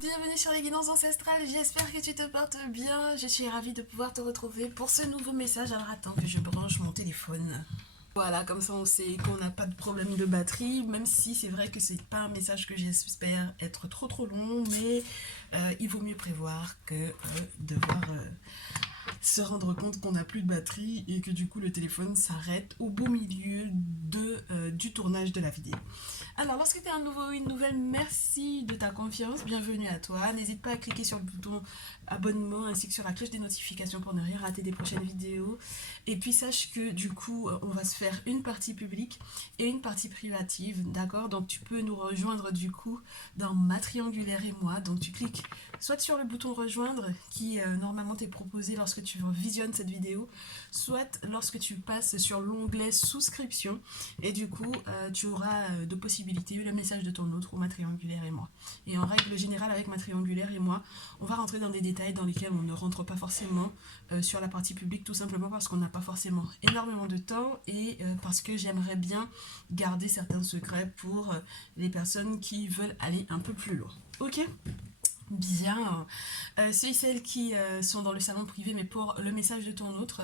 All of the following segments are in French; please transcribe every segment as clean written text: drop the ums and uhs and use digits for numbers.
Bienvenue sur les guidances ancestrales, j'espère que tu te portes bien. Je suis ravie de pouvoir te retrouver pour ce nouveau message. Alors attends que je branche mon téléphone. Voilà, comme ça on sait qu'on n'a pas de problème de batterie, même si c'est vrai que c'est pas un message que j'espère être trop long, mais il vaut mieux prévoir que devoir se rendre compte qu'on n'a plus de batterie et que du coup le téléphone s'arrête au beau milieu du tournage de la vidéo. Alors, lorsque tu es un nouveau ou une nouvelle, merci de ta confiance, bienvenue à toi. N'hésite pas à cliquer sur le bouton abonnement ainsi que sur la cloche des notifications pour ne rien rater des prochaines vidéos. Et puis sache que du coup, on va se faire une partie publique et une partie privative, d'accord? Donc tu peux nous rejoindre du coup dans Ma Triangulaire et moi. Donc tu cliques soit sur le bouton rejoindre qui normalement t'est proposé lorsque tu visionnes cette vidéo, soit lorsque tu passes sur l'onglet souscription et du coup tu auras deux possibilités, le message de ton autre ou Ma Triangulaire et moi. Et en règle générale avec Ma Triangulaire et moi, on va rentrer dans des détails dans lesquels on ne rentre pas forcément sur la partie publique, tout simplement parce qu'on n'a pas forcément énormément de temps et parce que j'aimerais bien garder certains secrets pour les personnes qui veulent aller un peu plus loin. Ok? Bien. Ceux et celles qui sont dans le salon privé, mais pour le message de ton autre,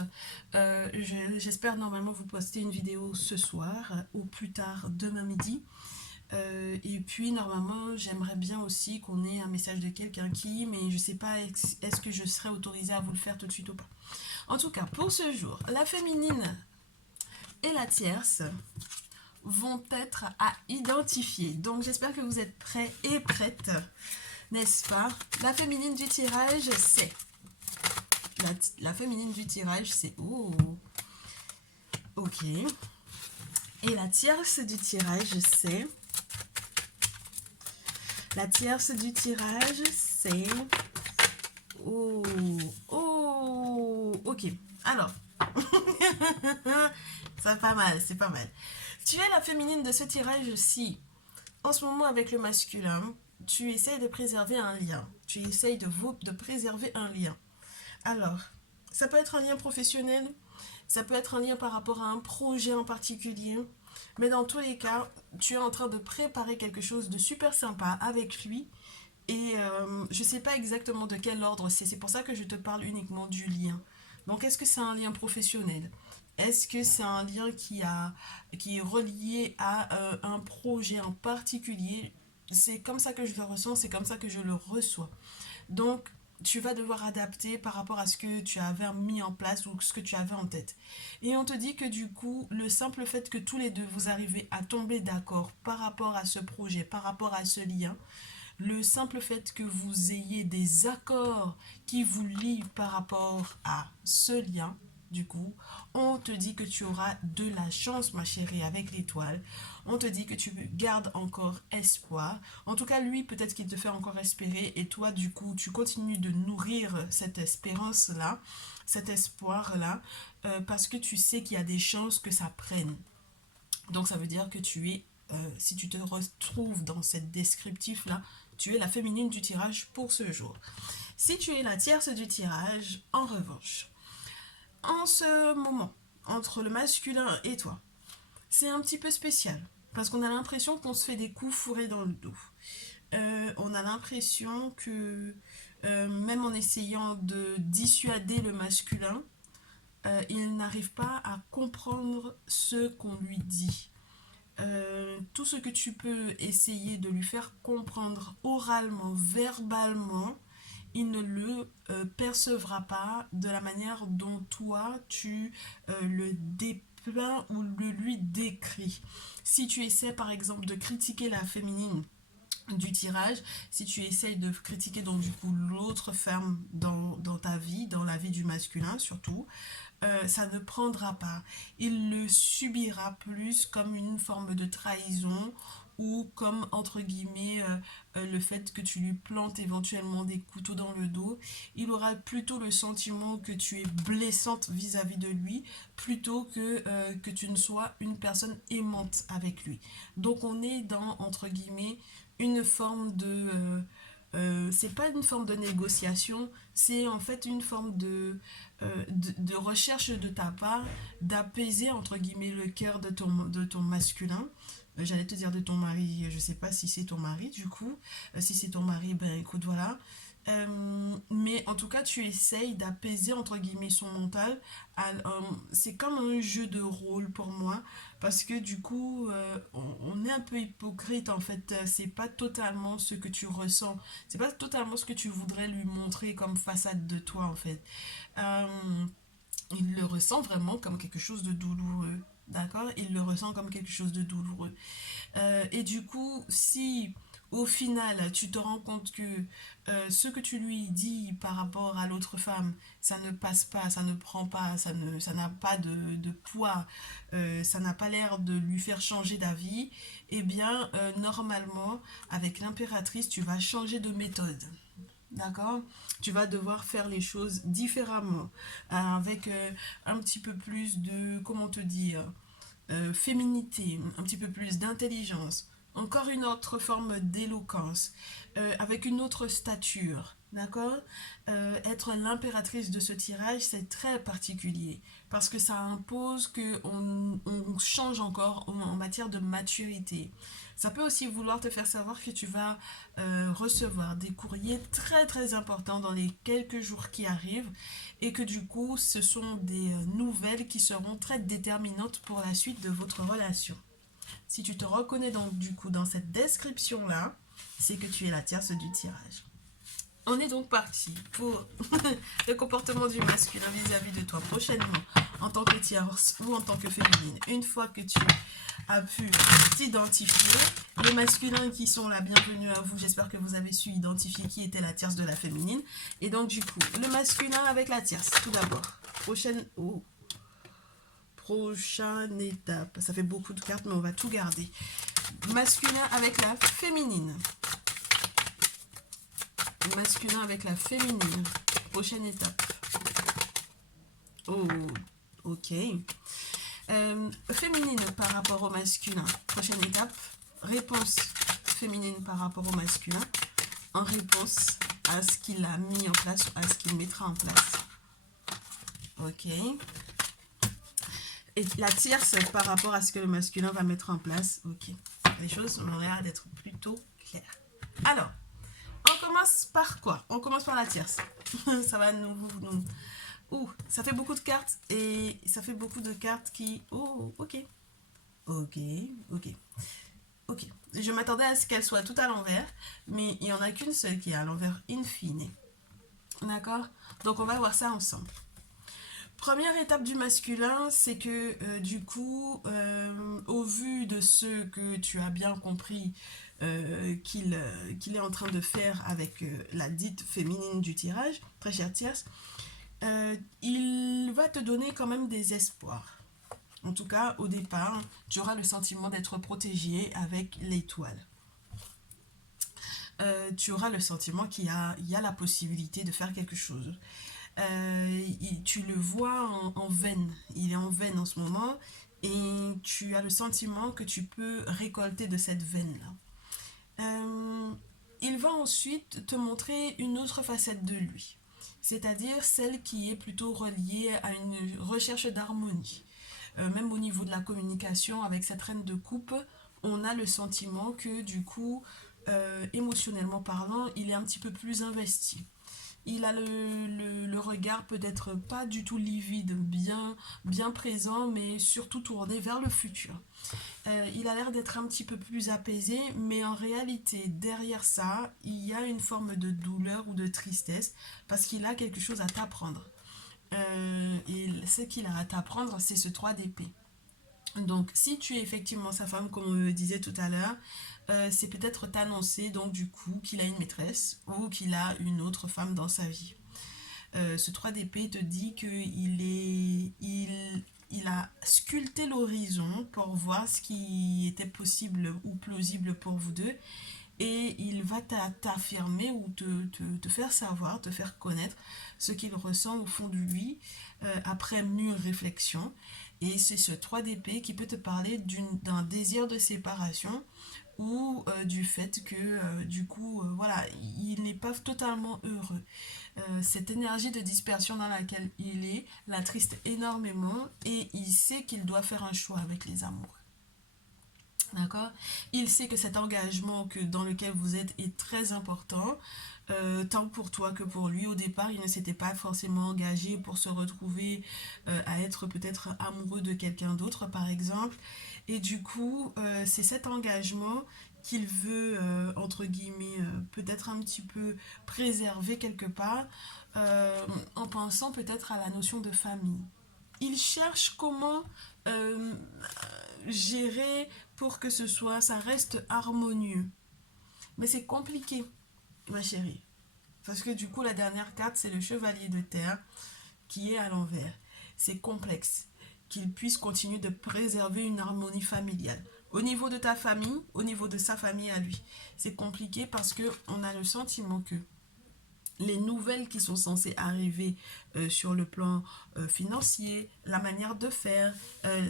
j'espère normalement vous poster une vidéo ce soir ou plus tard demain midi. Et puis normalement, j'aimerais bien aussi qu'on ait un message de quelqu'un qui, mais je sais pas, est-ce que je serai autorisée à vous le faire tout de suite ou pas. En tout cas, pour ce jour, la féminine et la tierce vont être à identifier. Donc j'espère que vous êtes prêts et prêtes, n'est-ce pas? La féminine du tirage, c'est... La féminine du tirage, c'est... Oh, ok. Et la tierce du tirage, c'est... La tierce du tirage, c'est... Oh, oh, ok. Alors, c'est pas mal, c'est pas mal. Tu es la féminine de ce tirage si, en ce moment avec le masculin, tu essayes de préserver un lien. Tu essayes de préserver un lien. Alors, ça peut être un lien professionnel, ça peut être un lien par rapport à un projet en particulier, mais dans tous les cas, tu es en train de préparer quelque chose de super sympa avec lui. Et je ne sais pas exactement de quel ordre c'est pour ça que je te parle uniquement du lien. Donc est-ce que c'est un lien professionnel? Est-ce que c'est un lien qui est relié à un projet en particulier? C'est comme ça que je le ressens, c'est comme ça que je le reçois. Donc, tu vas devoir adapter par rapport à ce que tu avais mis en place ou ce que tu avais en tête. Et on te dit que du coup, le simple fait que tous les deux vous arrivez à tomber d'accord par rapport à ce projet, par rapport à ce lien, le simple fait que vous ayez des accords qui vous lient par rapport à ce lien, du coup, on te dit que tu auras de la chance, ma chérie, avec l'étoile. On te dit que tu gardes encore espoir. En tout cas, lui, peut-être qu'il te fait encore espérer. Et toi, du coup, tu continues de nourrir cette espérance-là, cet espoir-là, parce que tu sais qu'il y a des chances que ça prenne. Donc, ça veut dire que si tu te retrouves dans cette descriptif-là, tu es la féminine du tirage pour ce jour. Si tu es la tierce du tirage, en revanche, en ce moment, entre le masculin et toi, c'est un petit peu spécial. Parce qu'on a l'impression qu'on se fait des coups fourrés dans le dos. On a l'impression que même en essayant de dissuader le masculin, il n'arrive pas à comprendre ce qu'on lui dit. Tout ce que tu peux essayer de lui faire comprendre oralement, verbalement, il ne le percevra pas de la manière dont toi tu le dépeins ou le lui décris. Si tu essaies par exemple de critiquer la féminine du tirage, si tu essayes de critiquer donc du coup l'autre femme dans ta vie, dans la vie du masculin surtout, ça ne prendra pas. Il le subira plus comme une forme de trahison ou comme entre guillemets le fait que tu lui plantes éventuellement des couteaux dans le dos. Il aura plutôt le sentiment que tu es blessante vis-à-vis de lui plutôt que tu ne sois une personne aimante avec lui. Donc on est dans entre guillemets une forme c'est pas une forme de négociation, c'est en fait une forme de recherche de ta part d'apaiser entre guillemets le cœur de ton masculin J'allais te dire de ton mari, je sais pas si c'est ton mari du coup. Si c'est ton mari, ben écoute, voilà. Mais en tout cas, tu essayes d'apaiser entre guillemets son mental. C'est comme un jeu de rôle pour moi parce que du coup, on est un peu hypocrite en fait. C'est pas totalement ce que tu ressens. C'est pas totalement ce que tu voudrais lui montrer comme façade de toi en fait. Euh, il le ressent vraiment comme quelque chose de douloureux. D'accord? Il le ressent comme quelque chose de douloureux. Et du coup, si au final tu te rends compte que ce que tu lui dis par rapport à l'autre femme, ça ne passe pas, ça ne prend pas, ça n'a pas de poids, ça n'a pas l'air de lui faire changer d'avis, eh bien, normalement, avec l'impératrice, tu vas changer de méthode. D'accord? Tu vas devoir faire les choses différemment, avec un petit peu plus de, comment te dire, féminité, un petit peu plus d'intelligence, encore une autre forme d'éloquence, avec une autre stature. D'accord? Être l'impératrice de ce tirage, c'est très particulier parce que ça impose qu'on change encore en matière de maturité. Ça peut aussi vouloir te faire savoir que tu vas recevoir des courriers très très importants dans les quelques jours qui arrivent et que du coup ce sont des nouvelles qui seront très déterminantes pour la suite de votre relation. Si tu te reconnais donc du coup dans cette description là, c'est que tu es la tierce du tirage. On est donc parti pour le comportement du masculin vis-à-vis de toi prochainement en tant que tierce ou en tant que féminine. Une fois que tu as pu t'identifier, les masculins qui sont là, bienvenue à vous. J'espère que vous avez su identifier qui était la tierce de la féminine. Et donc du coup, le masculin avec la tierce, tout d'abord. Prochaine étape. Ça fait beaucoup de cartes, mais on va tout garder. Masculin avec la féminine. Masculin avec la féminine. Prochaine étape. Oh, ok. Féminine par rapport au masculin. Prochaine étape. Réponse féminine par rapport au masculin. En réponse à ce qu'il a mis en place, à ce qu'il mettra en place. Ok. Et la tierce par rapport à ce que le masculin va mettre en place. Ok. Les choses ont l'air d'être plutôt claires. Alors, on commence par quoi? On commence par la tierce. Ça va nous... ça fait beaucoup de cartes et ça fait beaucoup de cartes qui... Oh, ok. Ok, ok. Ok. Je m'attendais à ce qu'elle soit tout à l'envers, mais il n'y en a qu'une seule qui est à l'envers in fine. D'accord? Donc on va voir ça ensemble. Première étape du masculin, c'est que du coup, au vu de ce que tu as bien compris qu'il est en train de faire avec la dite féminine du tirage, très chère tierce, il va te donner quand même des espoirs. En tout cas, au départ, tu auras le sentiment d'être protégé avec l'étoile. Tu auras le sentiment qu'il y a la possibilité de faire quelque chose. Tu le vois en veine. Il est en veine en ce moment. Et tu as le sentiment que tu peux récolter de cette veine-là. Il va ensuite te montrer une autre facette de lui. C'est-à-dire celle qui est plutôt reliée à une recherche d'harmonie. Même au niveau de la communication avec cette reine de coupe, on a le sentiment que du coup, émotionnellement parlant, il est un petit peu plus investi. Il a le regard peut-être pas du tout livide, bien présent, mais surtout tourné vers le futur. Il a l'air d'être un petit peu plus apaisé, mais en réalité, derrière ça, il y a une forme de douleur ou de tristesse, parce qu'il a quelque chose à t'apprendre. Et ce qu'il a à t'apprendre, c'est ce 3 d'épée. Donc, si tu es effectivement sa femme, comme on me disait tout à l'heure, c'est peut-être t'annoncer donc du coup qu'il a une maîtresse ou qu'il a une autre femme dans sa vie. Ce 3 d'épée te dit il a sculpté l'horizon pour voir ce qui était possible ou plausible pour vous deux et il va t'affirmer ou te faire savoir, te faire connaître ce qu'il ressent au fond de lui après mûre réflexion. Et c'est ce 3 d'épée qui peut te parler d'un désir de séparation ou du fait que du coup voilà, il n'est pas totalement heureux. Cette énergie de dispersion dans laquelle il est l'attriste énormément et il sait qu'il doit faire un choix avec les amoureux. D'accord? Il sait que cet engagement dans lequel vous êtes est très important, tant pour toi que pour lui. Au départ, il ne s'était pas forcément engagé pour se retrouver à être peut-être amoureux de quelqu'un d'autre, par exemple. Et du coup, c'est cet engagement qu'il veut, entre guillemets, peut-être un petit peu préserver quelque part, en pensant peut-être à la notion de famille. Il cherche comment euh, gérer pour que ça reste harmonieux. Mais c'est compliqué, ma chérie. Parce que du coup, la dernière carte, c'est le chevalier de terre qui est à l'envers. C'est complexe. Qu'il puisse continuer de préserver une harmonie familiale. Au niveau de ta famille, au niveau de sa famille à lui. C'est compliqué parce que on a le sentiment que les nouvelles qui sont censées arriver sur le plan financier, la manière de faire,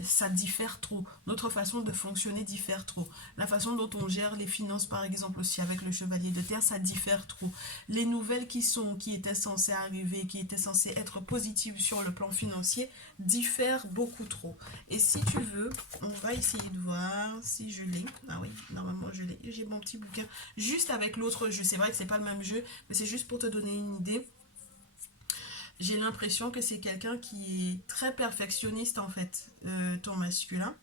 ça diffère trop. Notre façon de fonctionner diffère trop. La façon dont on gère les finances, par exemple, aussi avec le chevalier de terre, ça diffère trop. Les nouvelles qui étaient censées arriver, qui étaient censées être positives sur le plan financier, diffèrent beaucoup trop. Et si tu veux, on va essayer de voir si je l'ai. Ah oui, normalement je l'ai. J'ai mon petit bouquin. Juste avec l'autre jeu. C'est vrai que c'est pas le même jeu, mais c'est juste pour te donner une idée. J'ai l'impression que c'est quelqu'un qui est très perfectionniste en fait, ton masculin,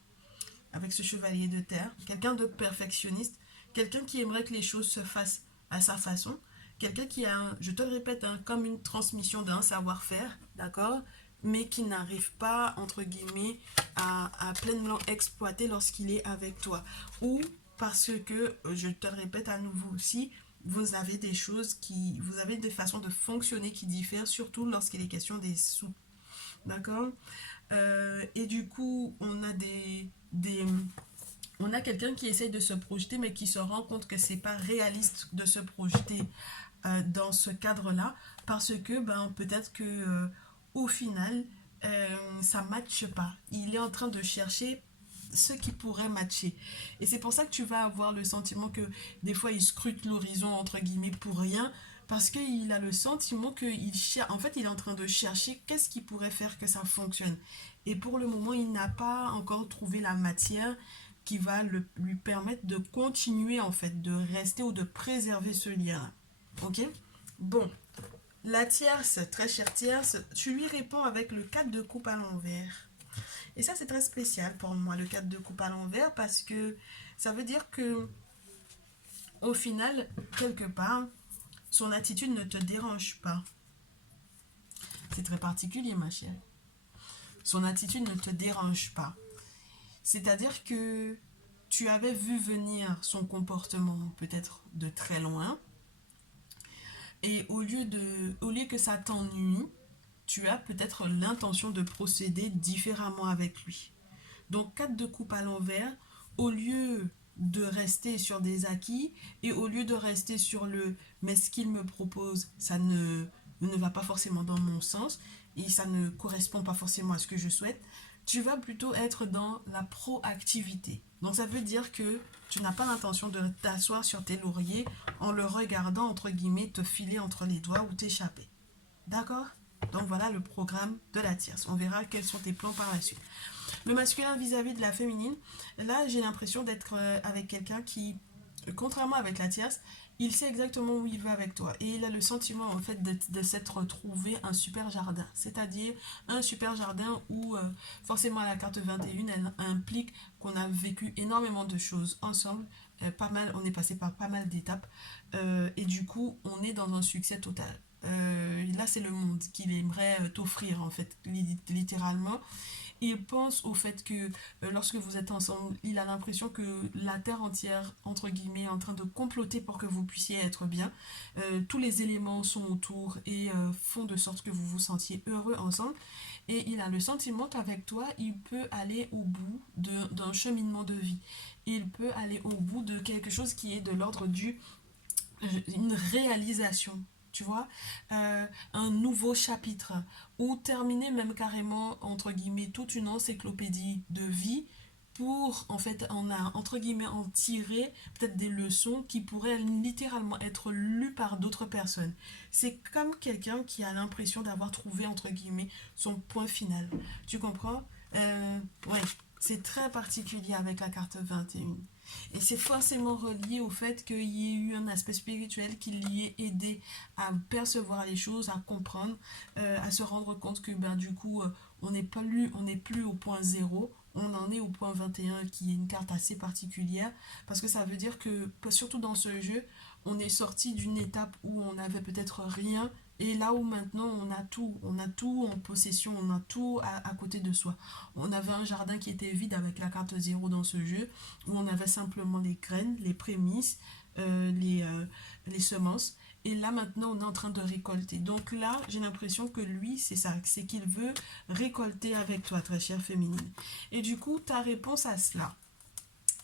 avec ce chevalier de terre. Quelqu'un de perfectionniste, quelqu'un qui aimerait que les choses se fassent à sa façon, quelqu'un qui a, je te le répète, comme une transmission d'un savoir-faire, d'accord, mais qui n'arrive pas, entre guillemets, à pleinement exploiter lorsqu'il est avec toi. Ou parce que, je te le répète à nouveau aussi, vous avez des façons de fonctionner qui diffèrent, surtout lorsqu'il est question des sous. D'accord. Et du coup, on a quelqu'un qui essaye de se projeter, mais qui se rend compte que c'est pas réaliste de se projeter dans ce cadre-là, parce que ben, peut-être que au final, ça ne matche pas. Il est en train de chercher ce qui pourrait matcher. Et c'est pour ça que tu vas avoir le sentiment que des fois il scrute l'horizon entre guillemets pour rien, parce qu'il a le sentiment en fait il est en train de chercher qu'est-ce qui pourrait faire que ça fonctionne. Et pour le moment, il n'a pas encore trouvé la matière qui va lui permettre de continuer en fait, de rester ou de préserver ce lien. Ok. Bon, la tierce, très chère tierce, tu lui réponds avec le 4 de coupe à l'envers. Et ça, c'est très spécial pour moi, le 4 de coupe à l'envers, parce que ça veut dire que, au final, quelque part, son attitude ne te dérange pas. C'est très particulier, ma chérie. Son attitude ne te dérange pas. C'est-à-dire que tu avais vu venir son comportement peut-être de très loin, et au lieu que ça t'ennuie, tu as peut-être l'intention de procéder différemment avec lui. Donc 4 de coupe à l'envers, au lieu de rester sur des acquis et au lieu de rester sur le mais ce qu'il me propose, ça ne va pas forcément dans mon sens et ça ne correspond pas forcément à ce que je souhaite, tu vas plutôt être dans la proactivité. Donc ça veut dire que tu n'as pas l'intention de t'asseoir sur tes lauriers en le regardant, entre guillemets, te filer entre les doigts ou t'échapper. D'accord? Donc voilà le programme de la tierce. On verra quels sont tes plans par la suite. Le masculin vis-à-vis de la féminine, là j'ai l'impression d'être avec quelqu'un qui, contrairement avec la tierce, il sait exactement où il va avec toi. Et il a le sentiment en fait de s'être trouvé un super jardin. C'est-à-dire un super jardin où forcément la carte 21, elle implique qu'on a vécu énormément de choses ensemble. Pas mal, on est passé par pas mal d'étapes. Et du coup, on est dans un succès total. Là, c'est le monde qu'il aimerait t'offrir en fait, littéralement. Il pense au fait que lorsque vous êtes ensemble, il a l'impression que la terre entière, entre guillemets, est en train de comploter pour que vous puissiez être bien. Tous les éléments sont autour et font de sorte que vous vous sentiez heureux ensemble. Et il a le sentiment qu'avec toi, il peut aller au bout d'un cheminement de vie. Il peut aller au bout de quelque chose qui est de l'ordre une réalisation, tu vois, un nouveau chapitre, ou terminer même carrément, entre guillemets, toute une encyclopédie de vie pour, en fait, entre guillemets, en tirer peut-être des leçons qui pourraient littéralement être lues par d'autres personnes. C'est comme quelqu'un qui a l'impression d'avoir trouvé, entre guillemets, son point final. Tu comprends? Ouais. C'est très particulier avec la carte 21. Et c'est forcément relié au fait qu'il y ait eu un aspect spirituel qui l'y ait aidé à percevoir les choses, à comprendre, à se rendre compte que ben, du coup, on n'est plus au point zéro, on en est au point 21 qui est une carte assez particulière parce que ça veut dire que, surtout dans ce jeu, on est sorti d'une étape où on n'avait peut-être rien et là où maintenant on a tout en possession, on a tout à côté de soi. On avait un jardin qui était vide avec la carte zéro dans ce jeu, où on avait simplement les graines, les prémices, les semences. Et là maintenant on est en train de récolter. Donc là j'ai l'impression que lui c'est ça, c'est qu'il veut récolter avec toi très chère féminine. Et du coup ta réponse à cela,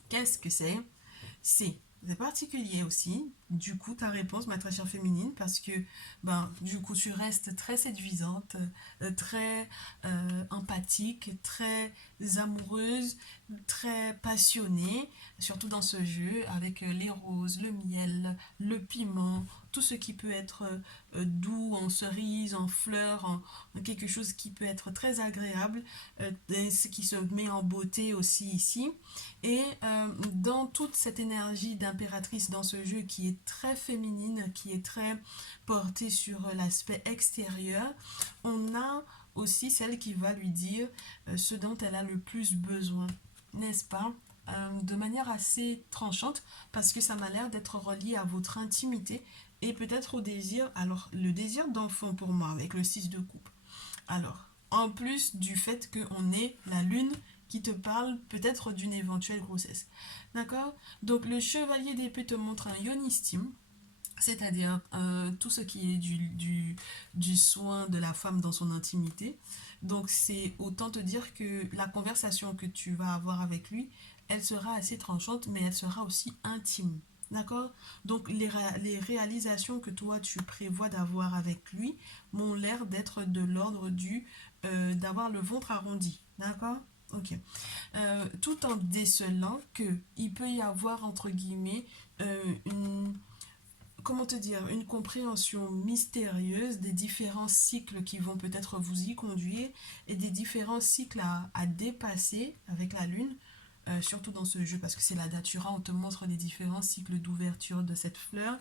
qu'est-ce que c'est? C'est particulier aussi, du coup, ta réponse, ma très chère féminine, parce que, ben, du coup, tu restes très séduisante, très empathique, très amoureuse, très passionnée, surtout dans ce jeu, avec les roses, le miel, le piment, tout ce qui peut être doux en cerise, en fleurs, en quelque chose qui peut être très agréable, ce qui se met en beauté aussi ici. Et dans toute cette énergie d'impératrice dans ce jeu qui est très féminine, qui est très portée sur l'aspect extérieur, on a aussi celle qui va lui dire ce dont elle a le plus besoin, n'est-ce pas? De manière assez tranchante, parce que ça m'a l'air d'être relié à votre intimité et peut-être au désir, alors le désir d'enfant pour moi avec le 6 de coupe. Alors, en plus du fait qu'on ait la lune qui te parle peut-être d'une éventuelle grossesse. D'accord? Donc le chevalier d'épée te montre un ionistime, c'est-à-dire tout ce qui est du soin de la femme dans son intimité. Donc c'est autant te dire que la conversation que tu vas avoir avec lui, elle sera assez tranchante, mais elle sera aussi intime. D'accord? Donc les réalisations que toi tu prévois d'avoir avec lui m'ont l'air d'être de l'ordre d'avoir le ventre arrondi. D'accord? Ok. Tout en décelant que il peut y avoir entre guillemets une, comment te dire, une compréhension mystérieuse des différents cycles qui vont peut-être vous y conduire et des différents cycles à dépasser avec la lune, surtout dans ce jeu parce que c'est la datura, on te montre les différents cycles d'ouverture de cette fleur.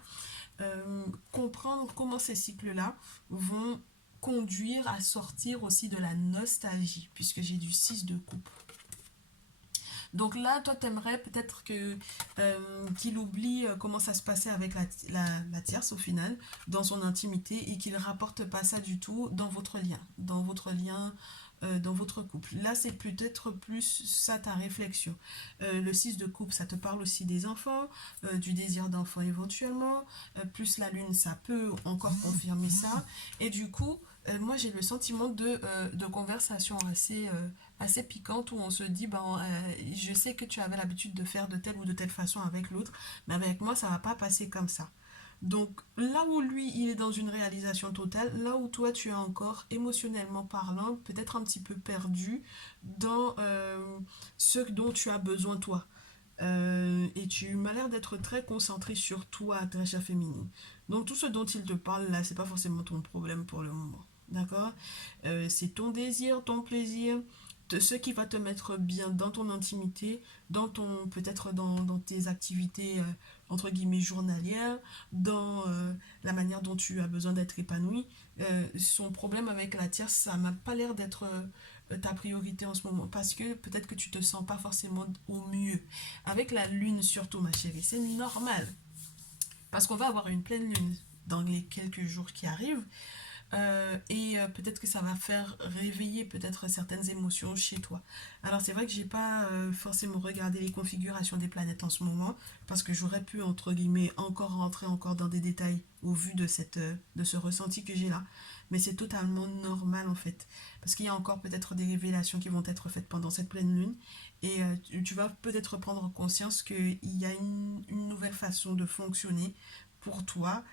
Comprendre comment ces cycles-là vont conduire à sortir aussi de la nostalgie puisque j'ai du 6 de coupe. Donc là, toi, t'aimerais peut-être que qu'il oublie comment ça se passait avec la tierce au final, dans son intimité, et qu'il rapporte pas ça du tout dans votre couple. Là, c'est peut-être plus ça ta réflexion. Le 6 de coupe, ça te parle aussi des enfants, du désir d'enfant éventuellement, plus la lune, ça peut encore confirmer ça. Et du coup, moi, j'ai le sentiment de conversation assez piquante où on se dit ben, je sais que tu avais l'habitude de faire de telle ou de telle façon avec l'autre, mais avec moi ça va pas passer comme ça. Donc là où lui il est dans une réalisation totale, là où toi tu es encore émotionnellement parlant peut-être un petit peu perdu dans ce dont tu as besoin toi. Et tu m'as l'air d'être très concentré sur toi, ta chère féminine. Donc tout ce dont il te parle là, c'est pas forcément ton problème pour le moment. D'accord? C'est ton désir, ton plaisir, ce qui va te mettre bien dans ton intimité, peut-être dans tes activités entre guillemets journalières, dans la manière dont tu as besoin d'être épanoui. Son problème avec la tierce, ça m'a pas l'air d'être ta priorité en ce moment parce que peut-être que tu te sens pas forcément au mieux. Avec la lune surtout, ma chérie, c'est normal parce qu'on va avoir une pleine lune dans les quelques jours qui arrivent. Et peut-être que ça va faire réveiller peut-être certaines émotions chez toi. Alors c'est vrai que j'ai pas forcément regardé les configurations des planètes en ce moment parce que j'aurais pu entre guillemets encore rentrer encore dans des détails au vu de ce ressenti que j'ai là. Mais c'est totalement normal en fait parce qu'il y a encore peut-être des révélations qui vont être faites pendant cette pleine lune et tu vas peut-être prendre conscience qu'il y a une nouvelle façon de fonctionner pour toi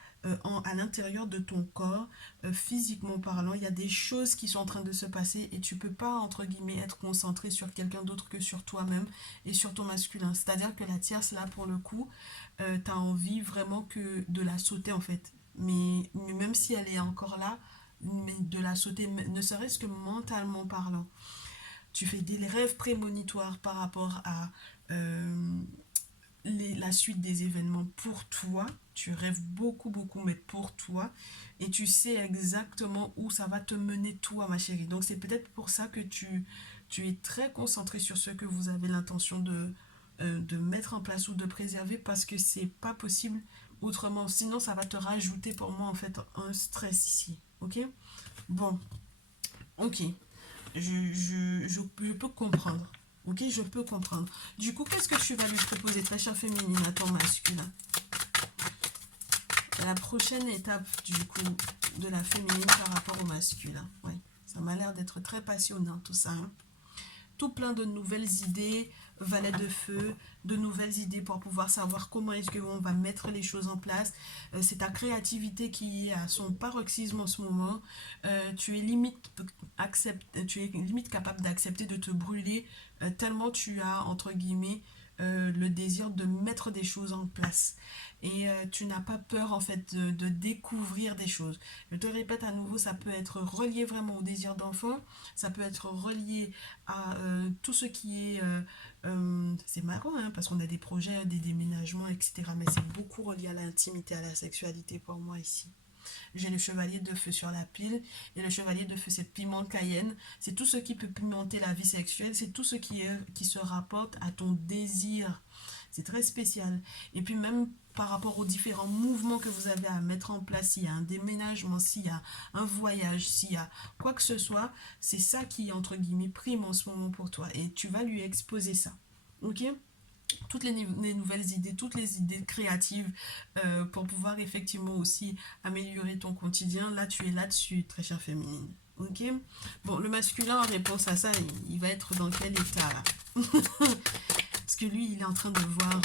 à l'intérieur de ton corps, physiquement parlant, il y a des choses qui sont en train de se passer et tu peux pas, entre guillemets, être concentré sur quelqu'un d'autre que sur toi-même et sur ton masculin. C'est-à-dire que la tierce, là, pour le coup, tu as envie vraiment que de la sauter, en fait. Mais même si elle est encore là, mais de la sauter, ne serait-ce que mentalement parlant. tu fais des rêves prémonitoires par rapport à la suite des événements pour toi. Tu rêves beaucoup, beaucoup, mais pour toi. Et tu sais exactement où ça va te mener, toi, ma chérie. Donc, c'est peut-être pour ça que tu es très concentré sur ce que vous avez l'intention de mettre en place ou de préserver, parce que c'est pas possible autrement. Sinon, ça va te rajouter pour moi, en fait, un stress ici. Ok? Bon, ok. Je peux comprendre. Ok, je peux comprendre. Du coup, qu'est-ce que tu vas lui proposer, ta chère féminine, à ton masculin? La prochaine étape, du coup, de la féminine par rapport au masculin. Oui, ça m'a l'air d'être très passionnant, tout ça. Hein. Tout plein de nouvelles idées, valet de feu, de nouvelles idées pour pouvoir savoir comment est-ce qu'on va mettre les choses en place. C'est ta créativité qui est à son paroxysme en ce moment. Tu es tu es limite capable d'accepter de te brûler tellement tu as, entre guillemets, le désir de mettre des choses en place. Et tu n'as pas peur, en fait, de découvrir des choses. Je te répète à nouveau, ça peut être relié vraiment au désir d'enfant, ça peut être relié à tout ce qui est... c'est marrant, hein, parce qu'on a des projets, des déménagements, etc. Mais c'est beaucoup relié à l'intimité, à la sexualité pour moi ici. J'ai le chevalier de feu sur la pile. Et le chevalier de feu, c'est piment cayenne. C'est tout ce qui peut pimenter la vie sexuelle. C'est tout ce qui se rapporte à ton désir. C'est très spécial. Et puis même par rapport aux différents mouvements que vous avez à mettre en place, s'il y a un déménagement, s'il y a un voyage, s'il y a quoi que ce soit, c'est ça qui, entre guillemets, prime en ce moment pour toi. Et tu vas lui exposer ça. Ok? Toutes les nouvelles idées, toutes les idées créatives pour pouvoir effectivement aussi améliorer ton quotidien. Là, tu es là-dessus, très chère féminine. Ok. Bon, le masculin, en réponse à ça, il va être dans quel état là? Parce que lui, il est en train de voir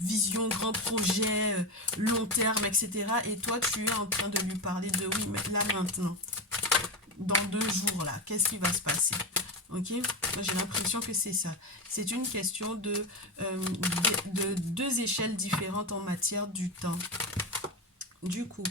vision, grand projet, long terme, etc. Et toi, tu es en train de lui parler de oui, mais là maintenant, dans 2 jours là, qu'est-ce qui va se passer? Ok, j'ai l'impression que c'est ça. C'est une question de 2 échelles différentes en matière du temps. Du coup,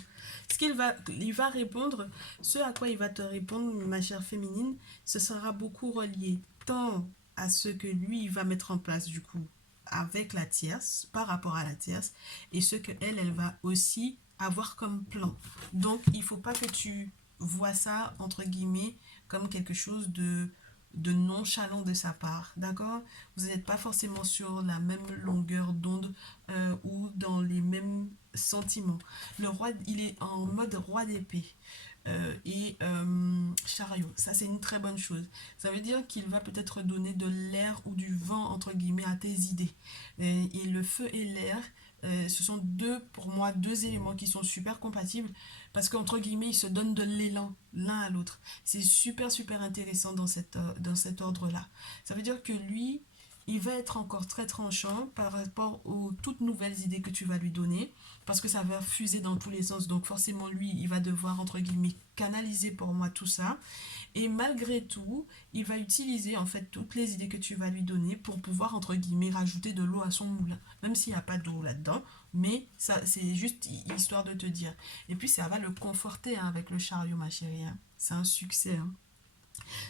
il va répondre, ce à quoi il va te répondre, ma chère féminine, ce sera beaucoup relié tant à ce que lui, il va mettre en place, du coup, avec la tierce, par rapport à la tierce, et ce que elle va aussi avoir comme plan. Donc, il ne faut pas que tu vois ça, entre guillemets, comme quelque chose de nonchalant de sa part, d'accord? Vous n'êtes pas forcément sur la même longueur d'onde ou dans les mêmes sentiments. Le roi, il est en mode roi d'épée et chariot. Ça, c'est une très bonne chose. Ça veut dire qu'il va peut-être donner de l'air ou du vent, entre guillemets, à tes idées. Et le feu et l'air, ce sont pour moi, 2 éléments qui sont super compatibles parce qu'entre guillemets, ils se donnent de l'élan l'un à l'autre. C'est super, super intéressant dans cet ordre-là. Ça veut dire que lui, il va être encore très tranchant par rapport aux toutes nouvelles idées que tu vas lui donner, parce que ça va fuser dans tous les sens. Donc forcément, lui, il va devoir, entre guillemets, canaliser pour moi tout ça. Et malgré tout, il va utiliser en fait toutes les idées que tu vas lui donner pour pouvoir, entre guillemets, rajouter de l'eau à son moulin. Même s'il n'y a pas d'eau là-dedans, mais ça, c'est juste histoire de te dire. Et puis ça va le conforter hein, avec le chariot, ma chérie. Hein. C'est un succès. Hein.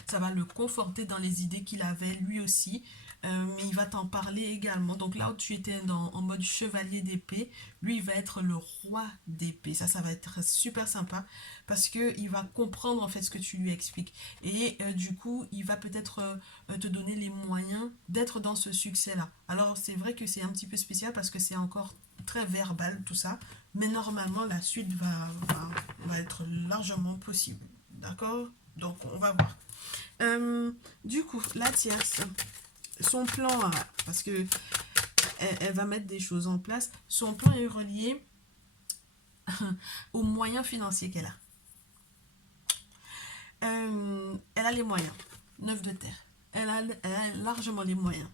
Ça va le conforter dans les idées qu'il avait lui aussi. Mais il va t'en parler également. Donc là où tu étais en mode chevalier d'épée, lui il va être le roi d'épée. Ça va être super sympa parce qu'il va comprendre en fait ce que tu lui expliques. Et du coup, il va peut-être te donner les moyens d'être dans ce succès-là. Alors c'est vrai que c'est un petit peu spécial parce que c'est encore très verbal tout ça. Mais normalement, la suite va être largement possible. D'accord? Donc on va voir. Du coup, la tierce, son plan, parce que elle va mettre des choses en place, son plan est relié aux moyens financiers qu'elle a. Elle a les moyens. 9 de terre. Elle a largement les moyens.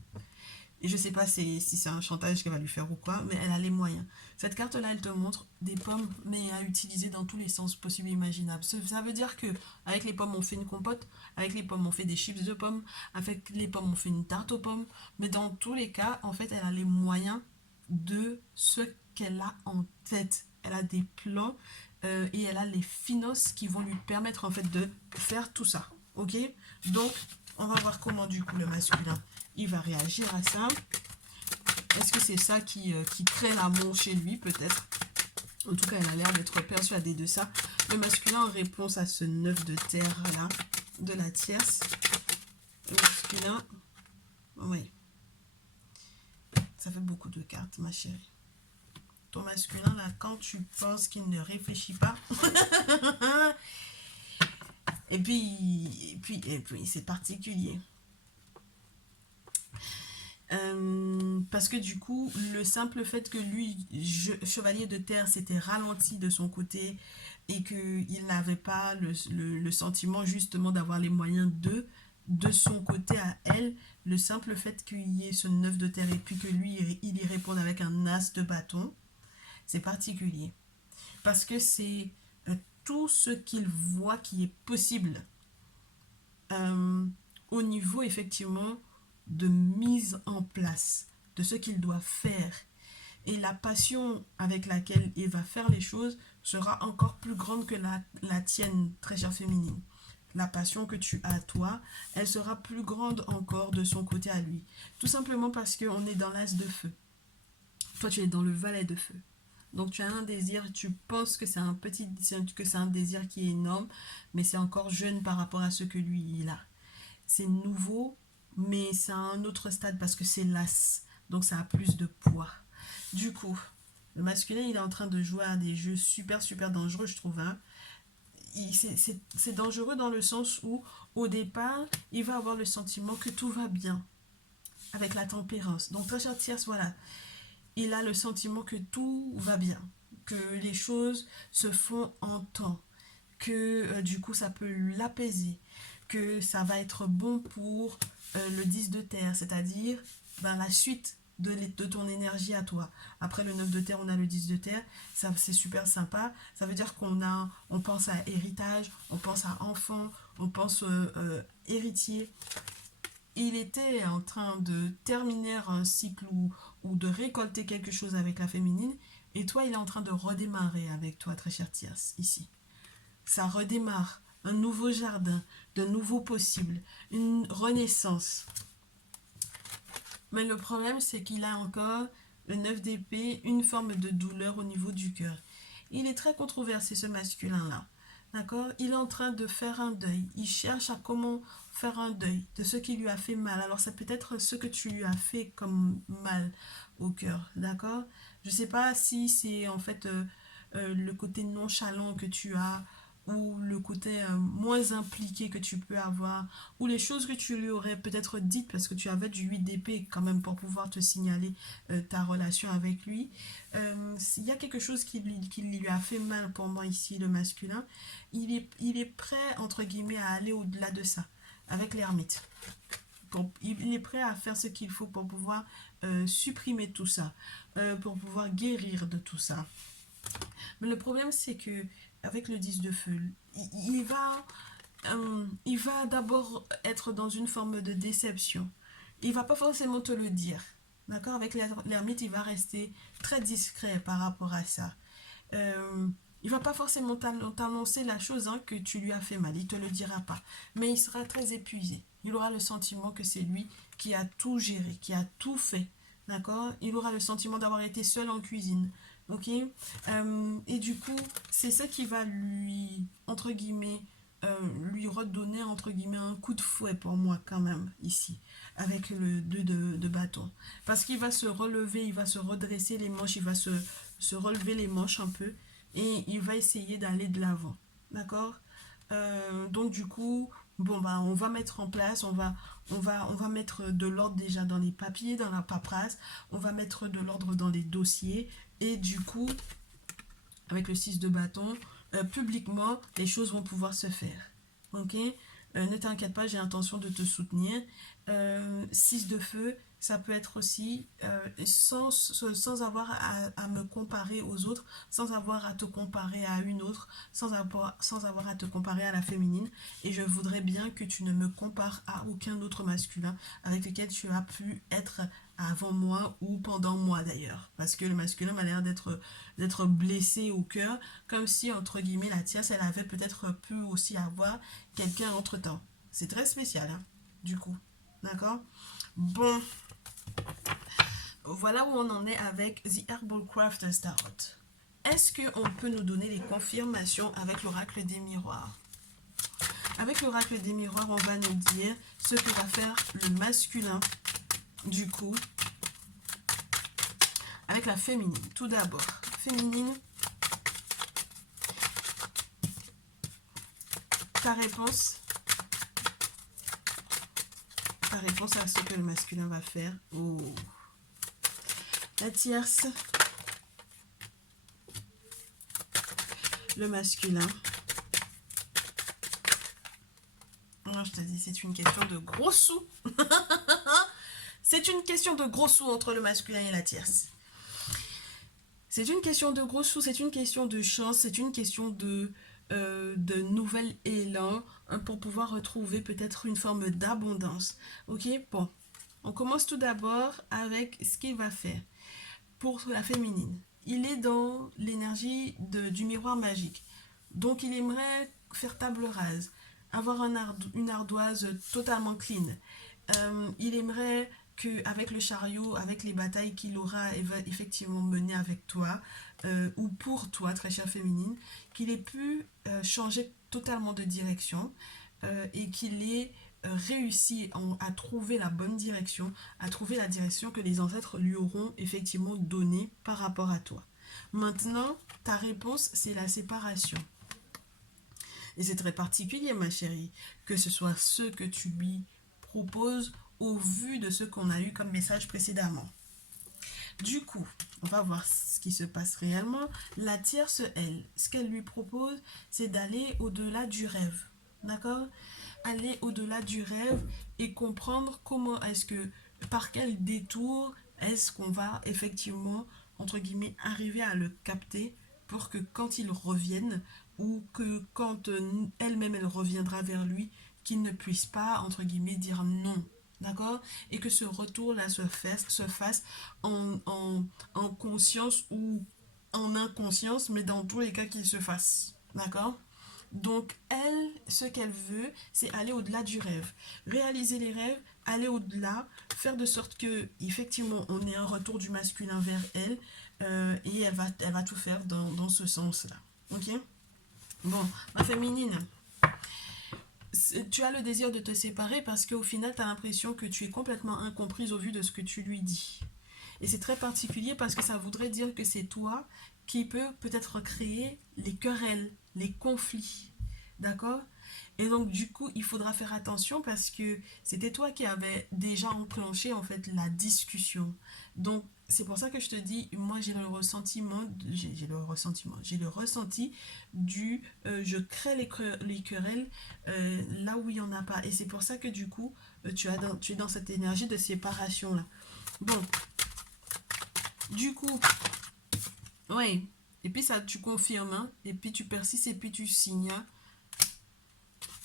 Et je ne sais pas si c'est un chantage qu'elle va lui faire ou quoi, mais elle a les moyens. Cette carte-là, elle te montre des pommes, mais à utiliser dans tous les sens possibles et imaginables. Ça veut dire que avec les pommes, on fait une compote, avec les pommes, on fait des chips de pommes, avec les pommes, on fait une tarte aux pommes. Mais dans tous les cas, en fait, elle a les moyens de ce qu'elle a en tête. Elle a des plans et elle a les finances qui vont lui permettre en fait de faire tout ça. Ok? Donc, on va voir comment du coup le masculin, il va réagir à ça. Est-ce que c'est ça qui crée l'amour chez lui, peut-être? En tout cas, elle a l'air d'être persuadée de ça. Le masculin, en réponse à ce 9 de terre là, de la tierce. Le masculin, oui. Ça fait beaucoup de cartes, ma chérie. Ton masculin, là, quand tu penses qu'il ne réfléchit pas. et puis, c'est particulier. Parce que du coup, le simple fait que lui, chevalier de terre, s'était ralenti de son côté et qu'il n'avait pas le sentiment justement d'avoir les moyens de son côté à elle, le simple fait qu'il y ait ce 9 de terre et puis que lui, il y réponde avec un as de bâton, c'est particulier. Parce que c'est tout ce qu'il voit qui est possible euh, au niveau effectivement de mise en place de ce qu'il doit faire. Et la passion avec laquelle il va faire les choses sera encore plus grande que la tienne, très chère féminine. La passion que tu as toi, elle sera plus grande encore de son côté à lui. Tout simplement parce qu'on est dans l'as de feu. Toi, tu es dans le valet de feu. Donc tu as un désir, tu penses que c'est un désir qui est énorme, mais c'est encore jeune par rapport à ce que lui il a. C'est nouveau, mais c'est à un autre stade parce que c'est l'as. Donc ça a plus de poids. Du coup, le masculin, il est en train de jouer à des jeux super, super dangereux, je trouve. Hein. C'est dangereux dans le sens où, au départ, il va avoir le sentiment que tout va bien avec la tempérance. Donc, très cher tierce, voilà. Il a le sentiment que tout va bien, que les choses se font en temps, que du coup, ça peut l'apaiser, que ça va être bon pour le 10 de terre, c'est-à-dire ben, la suite de ton énergie à toi. Après le 9 de terre, on a le 10 de terre, ça c'est super sympa. Ça veut dire on pense à héritage, on pense à enfant, on pense héritier. Il était en train de terminer un cycle ou de récolter quelque chose avec la féminine, et toi, il est en train de redémarrer avec toi, très chère Tierce, ici. Ça redémarre, un nouveau jardin, de nouveaux possibles, une renaissance. Mais le problème, c'est qu'il a encore le 9 d'épée, une forme de douleur au niveau du cœur. Il est très controversé, ce masculin-là. D'accord? Il est en train de faire un deuil. Il cherche à comment faire un deuil de ce qui lui a fait mal. Alors, ça peut être ce que tu lui as fait comme mal au cœur. D'accord? Je ne sais pas si c'est en fait le côté nonchalant que tu as ou le côté moins impliqué que tu peux avoir, ou les choses que tu lui aurais peut-être dites parce que tu avais du 8 d'épée quand même pour pouvoir te signaler ta relation avec lui. Il y a quelque chose qui lui a fait mal pour moi ici, le masculin. Il est prêt, entre guillemets, à aller au-delà de ça, avec l'ermite. Il est prêt à faire ce qu'il faut pour pouvoir supprimer tout ça, pour pouvoir guérir de tout ça. Mais le problème, c'est que avec le 10 de feu, il va d'abord être dans une forme de déception. Il va pas forcément te le dire. D'accord? Avec l'ermite, il va rester très discret par rapport à ça. Il va pas forcément t'annoncer la chose hein, que tu lui as fait mal. Il te le dira pas. Mais il sera très épuisé. Il aura le sentiment que c'est lui qui a tout géré, qui a tout fait. D'accord? Il aura le sentiment d'avoir été seul en cuisine. Ok? Et du coup, c'est ça qui va lui, entre guillemets, lui redonner, entre guillemets, un coup de fouet pour moi quand même, ici, avec le 2 de bâton. Parce qu'il va se relever, il va se redresser les manches, il va se relever les manches un peu, et il va essayer d'aller de l'avant. D'accord? Donc du coup, bon bah on va mettre en place, on va mettre de l'ordre déjà dans les papiers, dans la paperasse, on va mettre de l'ordre dans les dossiers, et du coup, avec le 6 de bâton, publiquement, les choses vont pouvoir se faire. Ok? Ne t'inquiète pas, j'ai l'intention de te soutenir. 6 de feu, ça peut être aussi sans avoir à me comparer aux autres, sans avoir à te comparer à une autre, sans avoir à te comparer à la féminine. Et je voudrais bien que tu ne me compares à aucun autre masculin avec lequel tu as pu être avant moi ou pendant moi d'ailleurs. Parce que le masculin m'a l'air d'être blessé au cœur, comme si, entre guillemets, la tierce, elle avait peut-être pu aussi avoir quelqu'un entre-temps. C'est très spécial, hein, du coup. D'accord? Bon, voilà où on en est avec The Herbal Crafters Tarot. Est-ce qu'on peut nous donner les confirmations avec l'oracle des miroirs? Avec l'oracle des miroirs, on va nous dire ce que va faire le masculin, du coup, avec la féminine. Tout d'abord, féminine, ta réponse à ce que le masculin va faire. Oh. La tierce, le masculin. Non, je te dis, c'est une question de gros sous. C'est une question de gros sous entre le masculin et la tierce. C'est une question de gros sous, c'est une question de chance, c'est une question de nouvel élan pour pouvoir retrouver peut-être une forme d'abondance. Ok, bon. On commence tout d'abord avec ce qu'il va faire. Pour la féminine, il est dans l'énergie du miroir magique. Donc, il aimerait faire table rase, avoir une ardoise totalement clean. Il aimerait qu'avec le chariot, avec les batailles qu'il aura effectivement menées avec toi, ou pour toi, très chère féminine, qu'il ait pu changer totalement de direction et qu'il ait réussi à trouver la bonne direction, à trouver la direction que les ancêtres lui auront effectivement donnée par rapport à toi. Maintenant, ta réponse, c'est la séparation. Et c'est très particulier, ma chérie, que ce soit ce que tu lui proposes au vu de ce qu'on a eu comme message précédemment. Du coup, on va voir ce qui se passe réellement. La tierce, elle, ce qu'elle lui propose, c'est d'aller au-delà du rêve. D'accord? Aller au-delà du rêve et comprendre comment est-ce que, par quel détour est-ce qu'on va effectivement, entre guillemets, arriver à le capter pour que quand il revienne ou que quand elle-même elle reviendra vers lui, qu'il ne puisse pas, entre guillemets, dire non. D'accord? Et que ce retour-là se fasse en conscience ou en inconscience, mais dans tous les cas qu'il se fasse. D'accord? Donc, elle, ce qu'elle veut, c'est aller au-delà du rêve. Réaliser les rêves, aller au-delà, faire de sorte que, effectivement, on ait un retour du masculin vers elle, et elle va tout faire dans ce sens-là. Ok? Bon, ma féminine, tu as le désir de te séparer parce qu'au final, tu as l'impression que tu es complètement incomprise au vu de ce que tu lui dis. Et c'est très particulier parce que ça voudrait dire que c'est toi qui peux peut-être créer les querelles, les conflits. D'accord? Et donc, du coup, il faudra faire attention parce que c'était toi qui avais déjà enclenché, en fait, la discussion. Donc, c'est pour ça que je te dis, moi, j'ai le ressentiment, j'ai le ressenti du je crée les querelles là où il n'y en a pas. Et c'est pour ça que, du coup, tu es dans cette énergie de séparation-là. Bon, du coup, ouais. Et puis ça, tu confirmes, hein, et puis tu persistes et puis tu signes. Hein.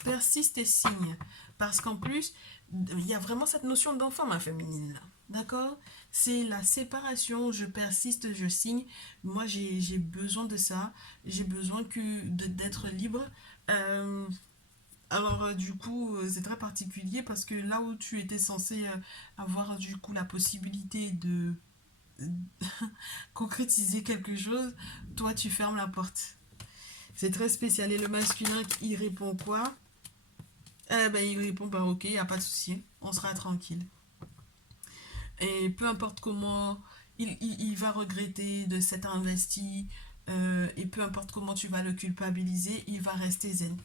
Persiste et signe. Parce qu'en plus, il y a vraiment cette notion d'enfant, ma féminine, là. D'accord? C'est la séparation, je persiste, je signe. Moi, j'ai besoin de ça. J'ai besoin d'être libre. Alors, du coup, c'est très particulier parce que là où tu étais censé avoir, du coup, la possibilité de concrétiser quelque chose, toi, tu fermes la porte. C'est très spécial. Et le masculin, il répond quoi? Eh ben, il répond par ok, il n'y a pas de souci, on sera tranquille. Et peu importe comment il va regretter de s'être investi, et peu importe comment tu vas le culpabiliser, il va rester zen.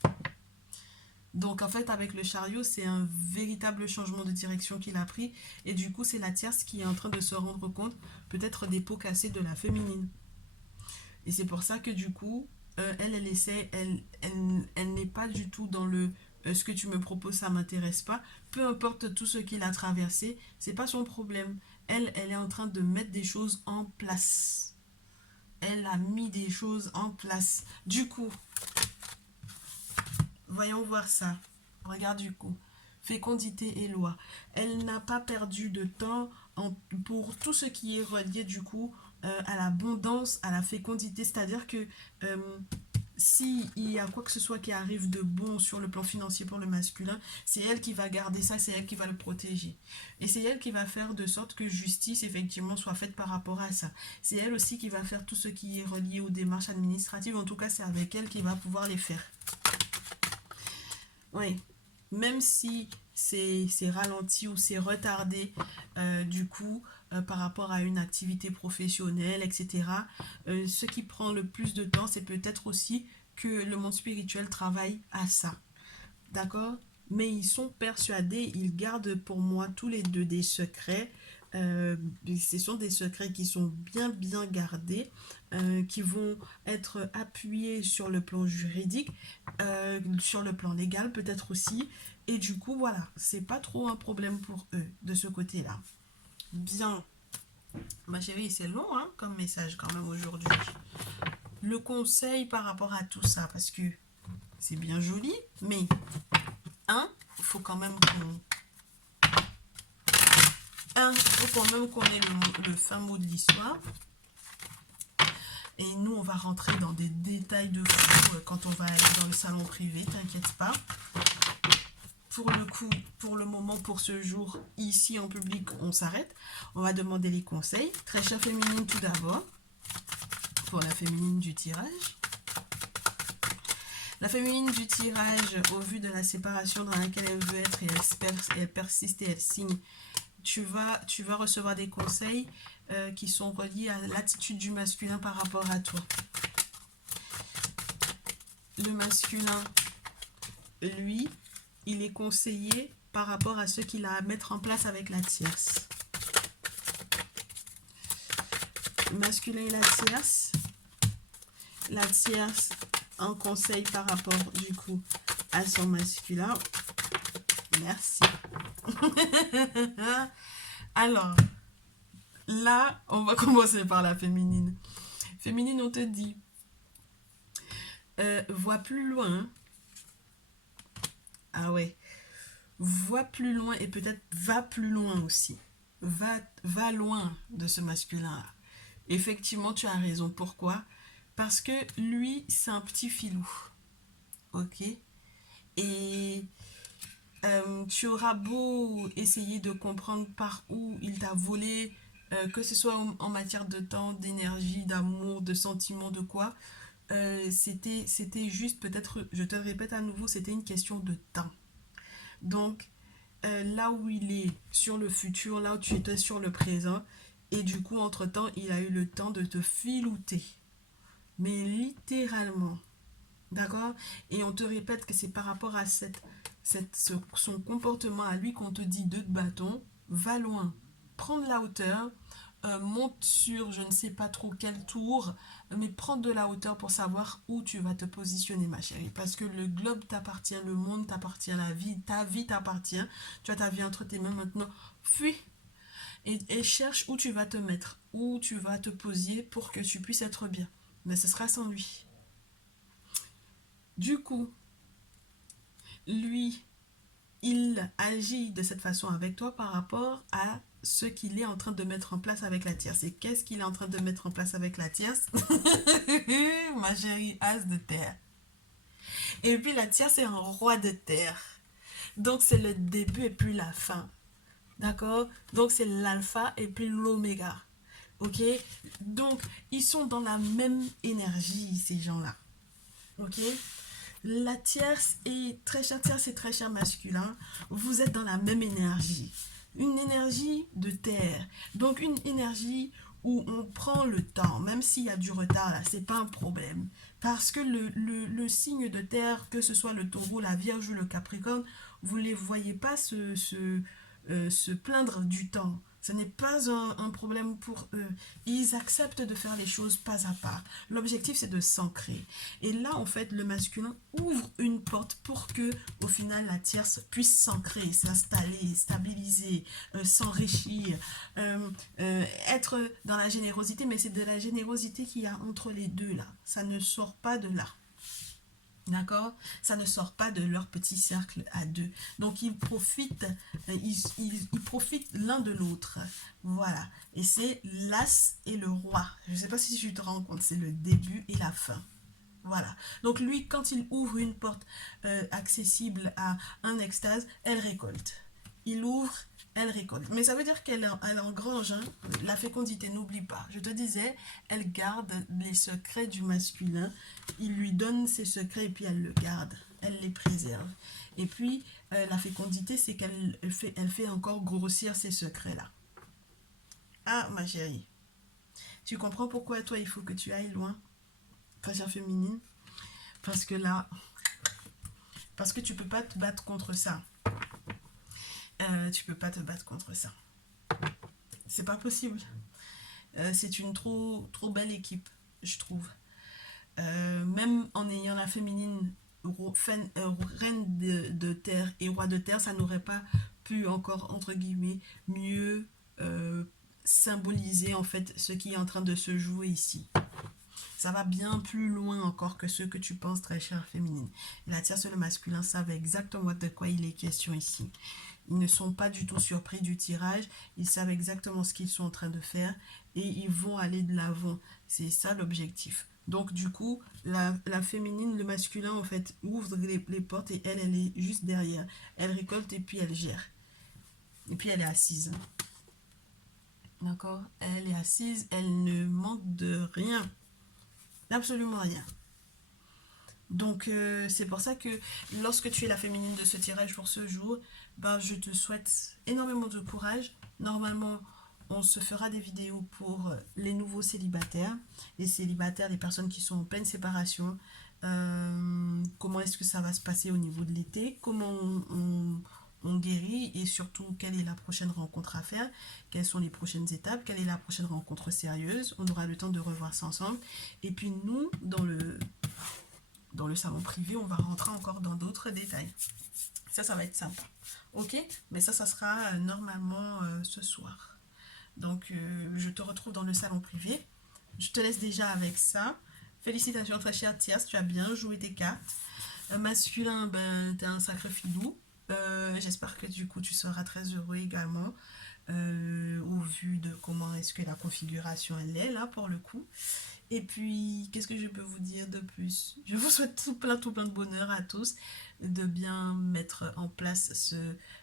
Donc en fait, avec le chariot, c'est un véritable changement de direction qu'il a pris. Et du coup, c'est la tierce qui est en train de se rendre compte peut-être des pots cassés de la féminine. Et c'est pour ça que du coup, elle essaie, elle n'est pas du tout dans le ce que tu me proposes, ça m'intéresse pas. Peu importe tout ce qu'il a traversé, c'est pas son problème. Elle est en train de mettre des choses en place. Elle a mis des choses en place. Du coup, voyons voir ça. Regarde du coup. Fécondité et loi. Elle n'a pas perdu de temps pour tout ce qui est relié du coup à l'abondance, à la fécondité. C'est-à-dire que si il y a quoi que ce soit qui arrive de bon sur le plan financier pour le masculin, c'est elle qui va garder ça, c'est elle qui va le protéger. Et c'est elle qui va faire de sorte que justice, effectivement, soit faite par rapport à ça. C'est elle aussi qui va faire tout ce qui est relié aux démarches administratives. En tout cas, c'est avec elle qu'il va pouvoir les faire. Oui. Même si c'est ralenti ou c'est retardé, du coup, par rapport à une activité professionnelle, etc. Ce qui prend le plus de temps, c'est peut-être aussi que le monde spirituel travaille à ça. D'accord? Mais ils sont persuadés, ils gardent pour moi tous les deux des secrets. Ce sont des secrets qui sont bien gardés, qui vont être appuyés sur le plan juridique, sur le plan légal peut-être aussi. Et du coup, voilà, c'est pas trop un problème pour eux de ce côté-là. Bien, ma chérie, c'est long hein, comme message quand même aujourd'hui. Le conseil par rapport à tout ça, parce que c'est bien joli, mais il faut quand même qu'on ait le fin mot de l'histoire. Et nous, on va rentrer dans des détails de fou quand on va aller dans le salon privé, t'inquiète pas. Pour le coup, pour le moment, pour ce jour, ici en public, on s'arrête. On va demander les conseils. Très chère féminine tout d'abord, pour la féminine du tirage. La féminine du tirage, au vu de la séparation dans laquelle elle veut être et elle persiste et elle signe, tu vas recevoir des conseils qui sont reliés à l'attitude du masculin par rapport à toi. Le masculin, lui, il est conseillé par rapport à ce qu'il a à mettre en place avec la tierce. Le masculin et la tierce en conseil par rapport du coup à son masculin. Merci. Alors, là, on va commencer par la féminine. Féminine, on te dit, vois plus loin. Ah ouais. Vois plus loin et peut-être va plus loin aussi. Va loin de ce masculin-là. Effectivement, tu as raison. Pourquoi? Parce que lui, c'est un petit filou. Ok? Et tu auras beau essayer de comprendre par où il t'a volé, que ce soit en matière de temps, d'énergie, d'amour, de sentiments, de quoi, c'était juste, peut-être, je te le répète à nouveau, c'était une question de temps. Donc, là où il est sur le futur, là où tu étais sur le présent, et du coup, entre-temps, il a eu le temps de te filouter. Mais littéralement. D'accord? Et on te répète que c'est par rapport à son comportement à lui qu'on te dit de bâton, va loin, prends de la hauteur, monte sur je ne sais pas trop quel tour, mais prends de la hauteur pour savoir où tu vas te positionner, ma chérie. Parce que le globe t'appartient, le monde t'appartient, la vie, ta vie t'appartient. Tu as ta vie entre tes mains maintenant. Fuis et cherche où tu vas te mettre, où tu vas te poser pour que tu puisses être bien. Mais ce sera sans lui. Du coup, lui, il agit de cette façon avec toi par rapport à ce qu'il est en train de mettre en place avec la tierce. Et qu'est-ce qu'il est en train de mettre en place avec la tierce? Ma chérie, as de terre. Et puis la tierce est un roi de terre. Donc c'est le début et puis la fin. D'accord? Donc c'est l'alpha et puis l'oméga. Ok? Donc ils sont dans la même énergie, ces gens-là. Ok? La tierce est très chère tierce et très cher masculin. Vous êtes dans la même énergie. Une énergie de terre. Donc une énergie où on prend le temps, même s'il y a du retard là, c'est pas un problème. Parce que le signe de terre, que ce soit le taureau, la vierge ou le capricorne, vous ne les voyez pas se plaindre du temps. Ce n'est pas un problème pour eux. Ils acceptent de faire les choses pas à pas. L'objectif, c'est de s'ancrer. Et là, en fait, le masculin ouvre une porte pour que, au final, la tierce puisse s'ancrer, s'installer, stabiliser, s'enrichir, être dans la générosité. Mais c'est de la générosité qu'il y a entre les deux, là. Ça ne sort pas de là. D'accord? Ça ne sort pas de leur petit cercle à deux. Donc, ils profitent l'un de l'autre. Voilà. Et c'est l'as et le roi. Je ne sais pas si tu te rends compte, c'est le début et la fin. Voilà. Donc lui, quand il ouvre une porte accessible à un extase, elle récolte. Il ouvre, elle récolte. Mais ça veut dire elle engrange la fécondité, n'oublie pas. Je te disais, elle garde les secrets du masculin. Il lui donne ses secrets et puis elle le garde. Elle les préserve. Et puis, la fécondité, c'est elle fait encore grossir ces secrets-là. Ah, ma chérie, tu comprends pourquoi toi, il faut que tu ailles loin, ta chère féminine? Parce que là, parce que tu peux pas te battre contre ça. Tu peux pas te battre contre ça. C'est pas possible. C'est une trop belle équipe, je trouve. Même en ayant la féminine reine de terre et roi de terre, ça n'aurait pas pu encore, entre guillemets, mieux symboliser en fait ce qui est en train de se jouer ici. Ça va bien plus loin encore que ce que tu penses, très chère féminine. La tierce et le masculin savent exactement de quoi il est question ici. Ils ne sont pas du tout surpris du tirage. Ils savent exactement ce qu'ils sont en train de faire et ils vont aller de l'avant. C'est ça l'objectif. Donc du coup, la féminine, le masculin en fait ouvre les portes et elle est juste derrière. Elle récolte et puis elle gère. Et puis elle est assise. D'accord? Elle est assise, elle ne manque de rien. Absolument rien. Donc c'est pour ça que lorsque tu es la féminine de ce tirage pour ce jour, ben, je te souhaite énormément de courage. Normalement, on se fera des vidéos pour les nouveaux célibataires, les personnes qui sont en pleine séparation. Comment est-ce que ça va se passer au niveau de l'été, comment on guérit et surtout quelle est la prochaine rencontre à faire, quelles sont les prochaines étapes, quelle est la prochaine rencontre sérieuse. On aura le temps de revoir ça ensemble. Et puis nous, dans le salon privé, on va rentrer encore dans d'autres détails. Ça va être sympa. Ok? Mais ça sera normalement ce soir. Donc, je te retrouve dans le salon privé. Je te laisse déjà avec ça. Félicitations, très chère Thias, tu as bien joué tes cartes. Masculin, ben, t'es un sacré filou. J'espère que du coup, tu seras très heureux également. Au vu de comment est-ce que la configuration elle est là pour le coup. Et puis, qu'est-ce que je peux vous dire de plus? Je vous souhaite tout plein de bonheur à tous, de bien mettre en place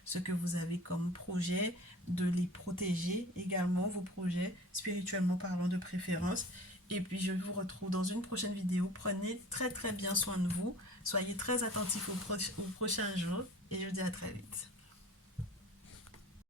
ce que vous avez comme projet, de les protéger également, vos projets, spirituellement parlant de préférence. Et puis, je vous retrouve dans une prochaine vidéo. Prenez très bien soin de vous. Soyez très attentifs aux prochains jours. Et je vous dis à très vite.